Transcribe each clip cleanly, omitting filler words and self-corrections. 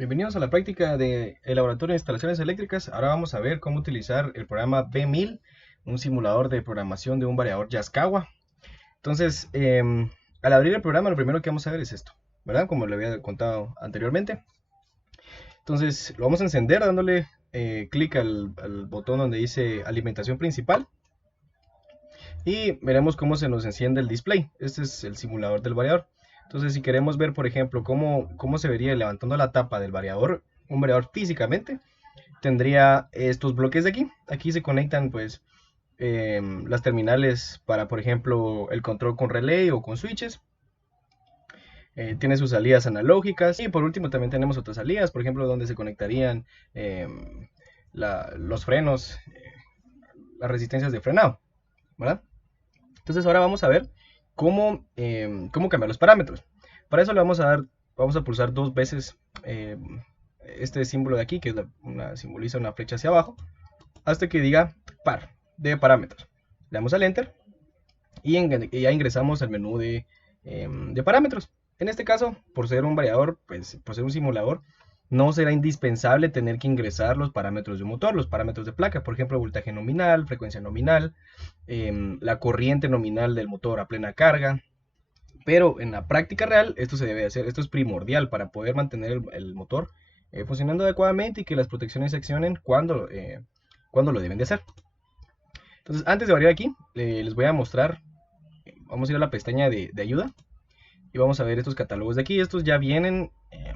Bienvenidos a la práctica de el laboratorio de instalaciones eléctricas. Ahora vamos a ver cómo utilizar el programa B1000, un simulador de programación de un variador Yaskawa. Entonces, al abrir el programa, lo primero que vamos a ver es esto, ¿verdad? Como le había contado anteriormente. Entonces, lo vamos a encender dándole clic al botón donde dice alimentación principal y veremos cómo se nos enciende el display. Este es el simulador del variador. Entonces, si queremos ver, por ejemplo, cómo se vería levantando la tapa del variador, un variador físicamente, tendría estos bloques de aquí. Aquí se conectan, pues, las terminales para, por ejemplo, el control con relay o con switches. Tiene sus salidas analógicas y por último también tenemos otras salidas, por ejemplo, donde se conectarían los frenos, las resistencias de frenado, ¿verdad? Entonces ahora vamos a ver cómo cambiar los parámetros. Para eso le vamos a pulsar dos veces este símbolo de aquí, que es simboliza una flecha hacia abajo, hasta que diga par de parámetros. Le damos al enter y ya ingresamos al menú de parámetros. En este caso, por ser un variador, pues por ser un simulador, no será indispensable tener que ingresar los parámetros de un motor, los parámetros de placa, por ejemplo, voltaje nominal, frecuencia nominal, la corriente nominal del motor a plena carga. Pero en la práctica real esto se debe hacer, esto es primordial para poder mantener el motor funcionando adecuadamente y que las protecciones se accionen cuando lo deben de hacer. Entonces, antes de variar aquí, les voy a mostrar, vamos a ir a la pestaña de ayuda y vamos a ver estos catálogos de aquí. Estos ya vienen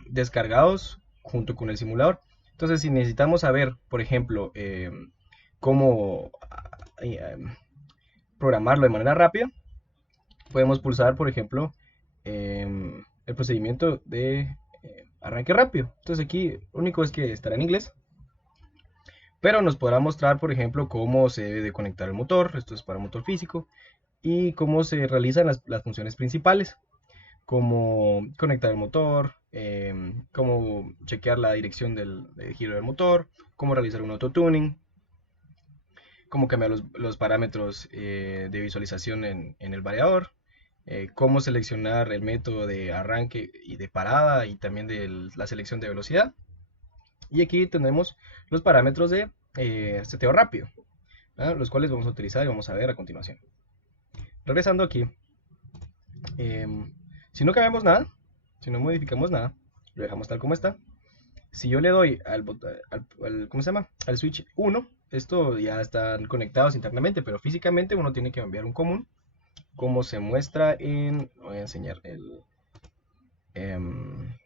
descargados junto con el simulador. Entonces, si necesitamos saber, por ejemplo, cómo programarlo de manera rápida, podemos pulsar, por ejemplo, el procedimiento de arranque rápido. Entonces aquí lo único es que estará en inglés, pero nos podrá mostrar, por ejemplo, cómo se debe de conectar el motor, esto es para motor físico, y cómo se realizan las funciones principales, como conectar el motor, cómo chequear la dirección del giro del motor, cómo realizar un autotuning, cómo cambiar los parámetros de visualización en el variador, cómo seleccionar el método de arranque y de parada y también de la selección de velocidad. Y aquí tenemos los parámetros de seteo rápido, ¿verdad? Los cuales vamos a utilizar y vamos a ver a continuación. Regresando aquí, eh, si no cambiamos nada, si no modificamos nada, lo dejamos tal como está. Si yo le doy ¿cómo se llama? Al switch 1, esto ya están conectados internamente, pero físicamente uno tiene que enviar un común, como se muestra voy a enseñar em,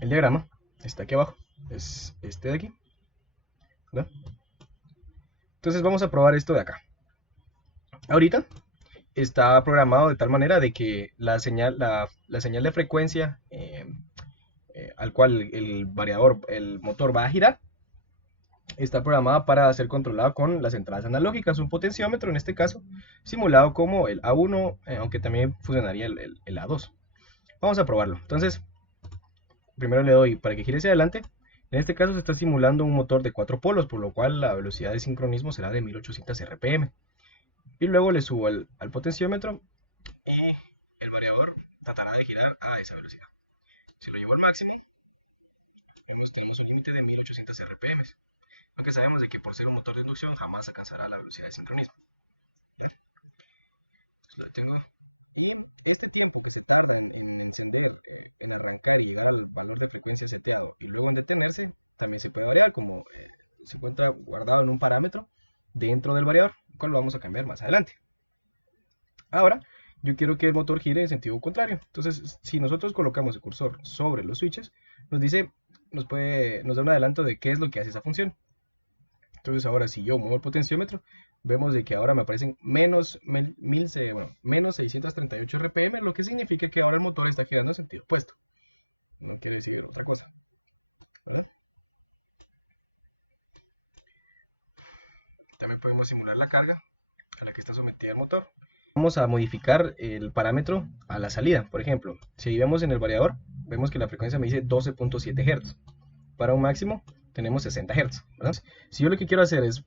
el diagrama, está aquí abajo, es este de aquí, ¿no? Entonces vamos a probar esto de acá. Ahorita está programado de tal manera de que la señal de frecuencia al cual el variador, el motor va a girar, está programada para ser controlada con las entradas analógicas, un potenciómetro en este caso, simulado como el A1, aunque también funcionaría el A2. Vamos a probarlo. Entonces, primero le doy para que gire hacia adelante. En este caso se está simulando un motor de 4 polos, por lo cual la velocidad de sincronismo será de 1800 RPM. Y luego le subo al potenciómetro y el variador tratará de girar a esa velocidad. Si lo llevo al máximo, tenemos un límite de 1800 RPM. Aunque sabemos de que por ser un motor de inducción jamás alcanzará la velocidad de sincronismo, ¿verdad? Entonces lo detengo. Y este tiempo que se tarda en encender, en arrancar y llegar al valor de frecuencia seteado y luego en detenerse, también se puede variar, como se encuentra guardado en un parámetro dentro del variador, el cual lo vamos a cambiar más adelante. Ahora, yo quiero que el motor gire en sentido contrario. Entonces, si nosotros colocamos el cursor sobre los switches, nos da un adelanto de qué es lo que hace esa función. Entonces ahora si yo muevo el potenciómetro, vemos de que ahora me aparecen menos 638 RPM, lo que significa que ahora el motor está girando en sentido opuesto. No quiere decir otra cosa, ¿verdad? También podemos simular la carga a la que está sometida el motor. Vamos a modificar el parámetro a la salida. Por ejemplo, si vemos en el variador, vemos que la frecuencia me dice 12.7 Hz. Para un máximo tenemos 60 Hz, ¿verdad? Si yo lo que quiero hacer es,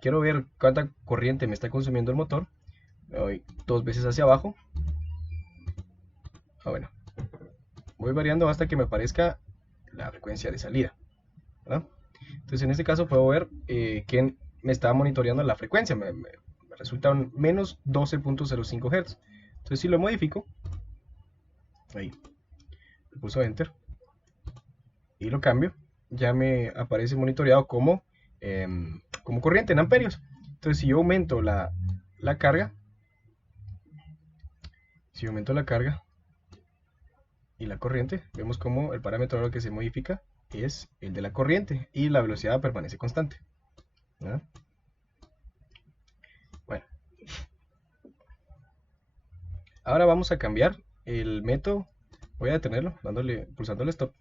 quiero ver cuánta corriente me está consumiendo el motor, me voy dos veces hacia abajo. Bueno, voy variando hasta que me aparezca la frecuencia de salida, ¿verdad? Entonces en este caso puedo ver que me está monitoreando la frecuencia, me resulta un menos 12.05 Hz. Entonces si lo modifico, ahí, le pulso Enter y lo cambio, ya me aparece monitoreado como corriente en amperios. Entonces si yo aumento la carga, si aumento la carga y la corriente, vemos como el parámetro ahora que se modifica es el de la corriente y la velocidad permanece constante, ¿verdad? Bueno, ahora vamos a cambiar el método. Voy a detenerlo pulsando el stop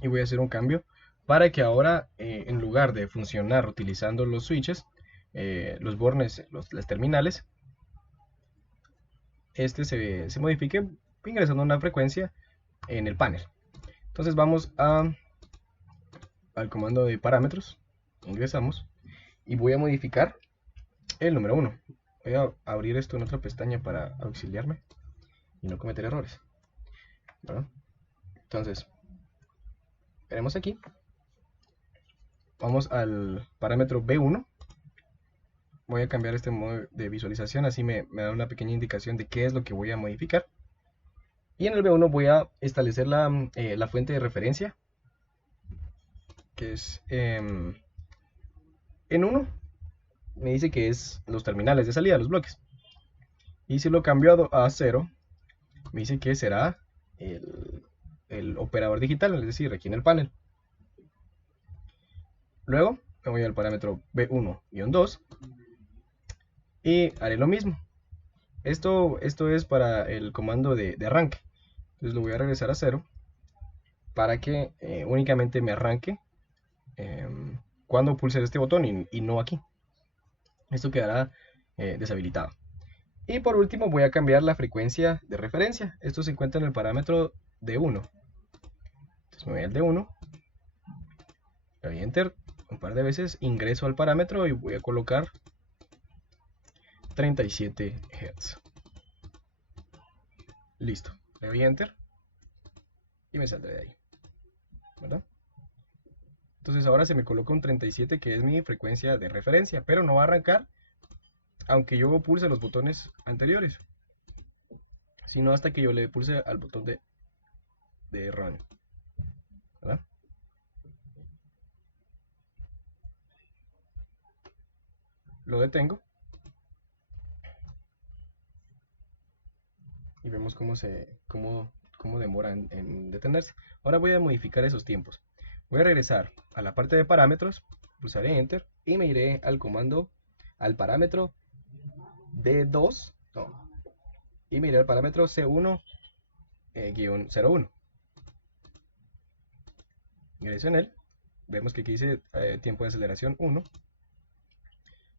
y voy a hacer un cambio para que ahora en lugar de funcionar utilizando los switches, los bornes, las terminales, este se modifique ingresando una frecuencia en el panel. Entonces vamos al comando de parámetros, ingresamos y voy a modificar el número 1. Voy a abrir esto en otra pestaña para auxiliarme y no cometer errores, ¿verdad? Entonces, veremos aquí. Vamos al parámetro B1. Voy a cambiar este modo de visualización, así me da una pequeña indicación de qué es lo que voy a modificar. Y en el B1 voy a establecer la fuente de referencia, que es en 1. Me dice que es los terminales de salida, los bloques. Y si lo cambio a 0, me dice que será el operador digital, es decir, aquí en el panel. Luego me voy al parámetro B1-2 y haré lo mismo. Esto es para el comando de arranque. Entonces lo voy a regresar a 0 para que únicamente me arranque cuando pulse este botón y no aquí. Esto quedará deshabilitado. Y por último voy a cambiar la frecuencia de referencia. Esto se encuentra en el parámetro D1. Entonces me voy al D1, le doy Enter un par de veces, ingreso al parámetro y voy a colocar 37 Hz. Listo. Le doy Enter y me saldré de ahí, ¿verdad? Entonces ahora se me coloca un 37, que es mi frecuencia de referencia, pero no va a arrancar aunque yo pulse los botones anteriores, sino hasta que yo le pulse al botón de Run, ¿verdad? Lo detengo y vemos cómo demora en detenerse. Ahora voy a modificar esos tiempos. Voy a regresar a la parte de parámetros, pulsaré Enter y me iré al parámetro D2, no, y me iré al parámetro C1-01. Ingreso en él, vemos que aquí dice tiempo de aceleración 1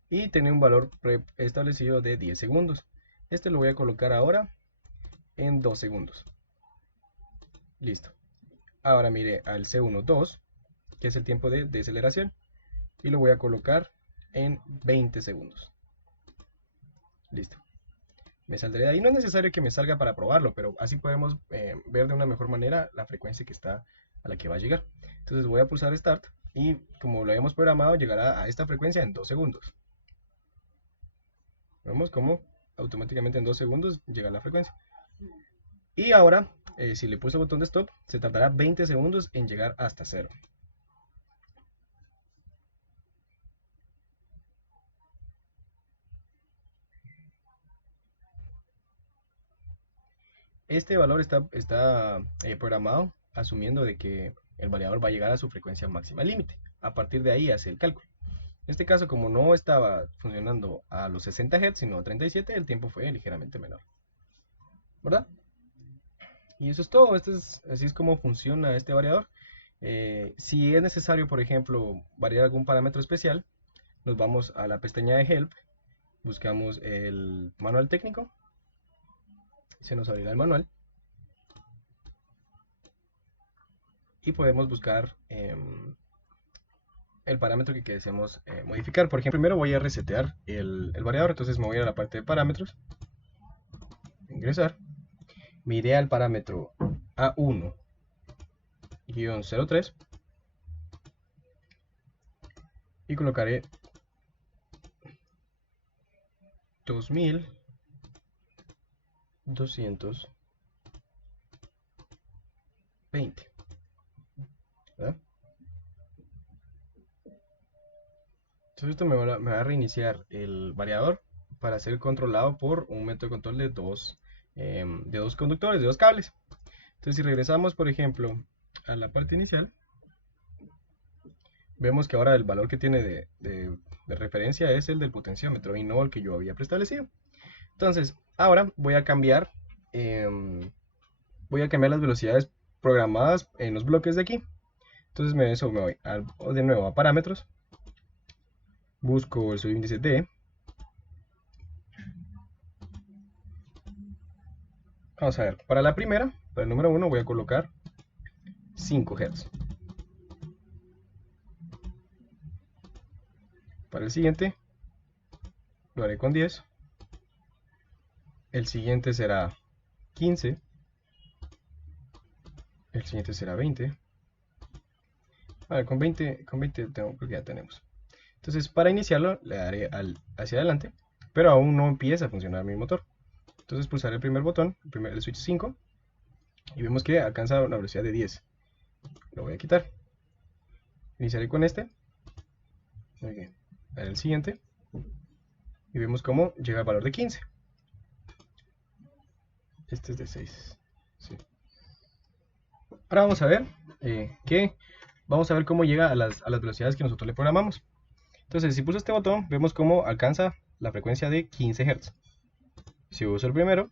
y tiene un valor preestablecido de 10 segundos. Este lo voy a colocar ahora en 2 segundos. Listo. Ahora mire al C1-2, que es el tiempo de deceleración, y lo voy a colocar en 20 segundos. Listo. Me saldré de ahí. No es necesario que me salga para probarlo, pero así podemos ver de una mejor manera la frecuencia a la que va a llegar. Entonces voy a pulsar Start y como lo habíamos programado, llegará a esta frecuencia en 2 segundos. Vemos cómo automáticamente en 2 segundos llega la frecuencia. Y ahora, si le pulso el botón de Stop, se tardará 20 segundos en llegar hasta 0. Este valor está programado asumiendo de que el variador va a llegar a su frecuencia máxima límite. A partir de ahí hace el cálculo. En este caso, como no estaba funcionando a los 60 Hz, sino a 37, el tiempo fue ligeramente menor, ¿verdad? Y eso es todo. Así es como funciona este variador. Si es necesario, por ejemplo, variar algún parámetro especial, nos vamos a la pestaña de Help, buscamos el manual técnico, se nos abrirá el manual y podemos buscar el parámetro que deseemos modificar. Por ejemplo, primero voy a resetear el variador, entonces me voy a la parte de parámetros, ingresar, miré al parámetro A1 2000-03 y colocaré 2220, ¿verdad? Entonces esto me va a reiniciar el variador para ser controlado por un método de control de dos conductores, de dos cables. Entonces si regresamos, por ejemplo, a la parte inicial, vemos que ahora el valor que tiene de referencia es el del potenciómetro y no el que yo había preestablecido. Entonces, ahora voy a cambiar las velocidades programadas en los bloques de aquí. Entonces me voy de nuevo a parámetros, busco el subíndice D. Vamos a ver, para la primera, para el número 1 voy a colocar 5 Hz. Para el siguiente lo haré con 10. El siguiente será 15. El siguiente será 20. A ver, con 20 creo que ya tenemos. Entonces para iniciarlo le daré hacia adelante, pero aún no empieza a funcionar mi motor. Entonces pulsaré el primer botón, el switch 5, y vemos que alcanza una velocidad de 10. Lo voy a quitar. Iniciaré con este. El siguiente. Y vemos cómo llega al valor de 15. Este es de 6. Sí. Ahora vamos a ver cómo llega a las velocidades que nosotros le programamos. Entonces, si pulso este botón, vemos cómo alcanza la frecuencia de 15 Hz. Si uso el primero,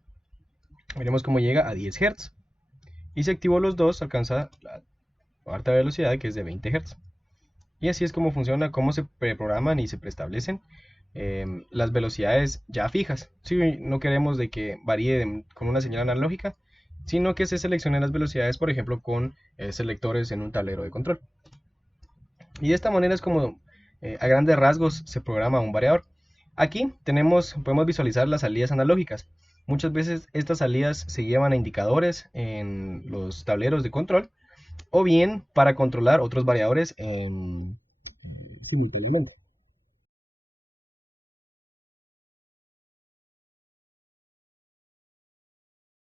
veremos cómo llega a 10 Hz. Y si activo los dos, alcanza la cuarta velocidad, que es de 20 Hz. Y así es como funciona, cómo se preprograman y se preestablecen las velocidades ya fijas. Si no queremos de que varíe con una señal analógica, sino que se seleccionen las velocidades, por ejemplo, con selectores en un tablero de control. Y de esta manera es como a grandes rasgos se programa un variador. Aquí podemos visualizar las salidas analógicas. Muchas veces estas salidas se llevan a indicadores en los tableros de control, o bien para controlar otros variadores simultáneamente.